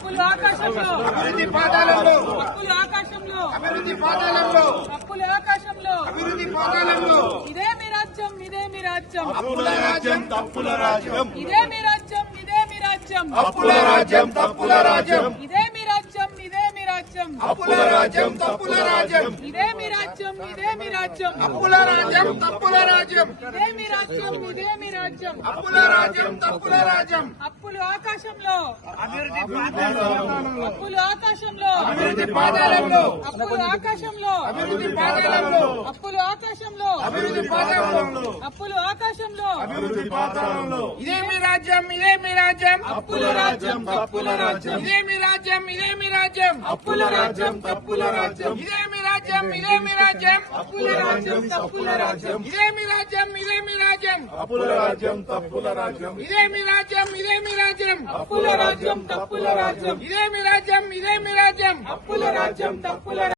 అప్పులు ఆకాశంలో, అభివృద్ధి పాదాలలో, అప్పులు ఆకాశంలో, అభివృద్ధి పాదాలలో, అప్పులు ఆకాశంలో, అభివృద్ధి పాదాలలో. ఇదే మీ రాజ్యం, ఇదే మీ రాజ్యం, అప్పుల రాజ్యం, తప్పుల రాజ్యం, ఇదే మీ రాజ్యం, ఇదే మీ రాజ్యం, అప్పుల రాజ్యం, తప్పుల రాజ్యం, ఇదే మీ రాజ్యం, ఇదే మీ రాజ్యం, అప్పుల రాజ్యం, తప్పుల రాజ్యం, ఇదే మీ రాజ్యం, ఇదే మీ రాజ్యం, అప్పుల రాజ్యం, తప్పుల రాజ్యం, ఇదే మీ రాజ్యం, ఇదే మీ రాజ్యం, అప్పుల రాజ్యం, తప్పుల రాజ్యం. అప్పులు ఆకాశంలో, అభివృద్ధి పాదాలలో, అప్పులు ఆకాశంలో, అభివృద్ధి పాదాలలో, అప్పులు ఆకాశంలో, అభివృద్ధి పాదాలలో, అప్పులు ఆకాశంలో, అభివృద్ధి పాదాలలో, అప్పులు ఆకాశంలో, అభివృద్ధి పాదాలలో. ఇదే మీ రాజ్యం, ఇదే మీ రాజ్యం, అప్పుల రాజ్యం, తప్పుల రాజ్యం, ఇదే మీ రాజ్యం, ఇదే మీ రాజ్యం, అప్పుల రాజ్యం, తప్పుల రాజ్యం, ఇదే మీ రాజ్యం, ఇదే మీ రాజ్యం, అప్పుల రాజ్యం, తప్పుల రాజ్యం, ఇదే మీ రాజ్యం, ఇదే మీ రాజ్యం, అప్పుల రాజ్యం తప్పుల రాజ్యం ఇదే మీ రాజ్యం, ఇదే మీ రాజ్యం, అప్పుల రాజ్యం, తప్పుల రాజ్యం, ఇదే మీ రాజ్యం, ఇదే మీ రాజ్యం. అప్పుల రాజ్యం, తప్పుల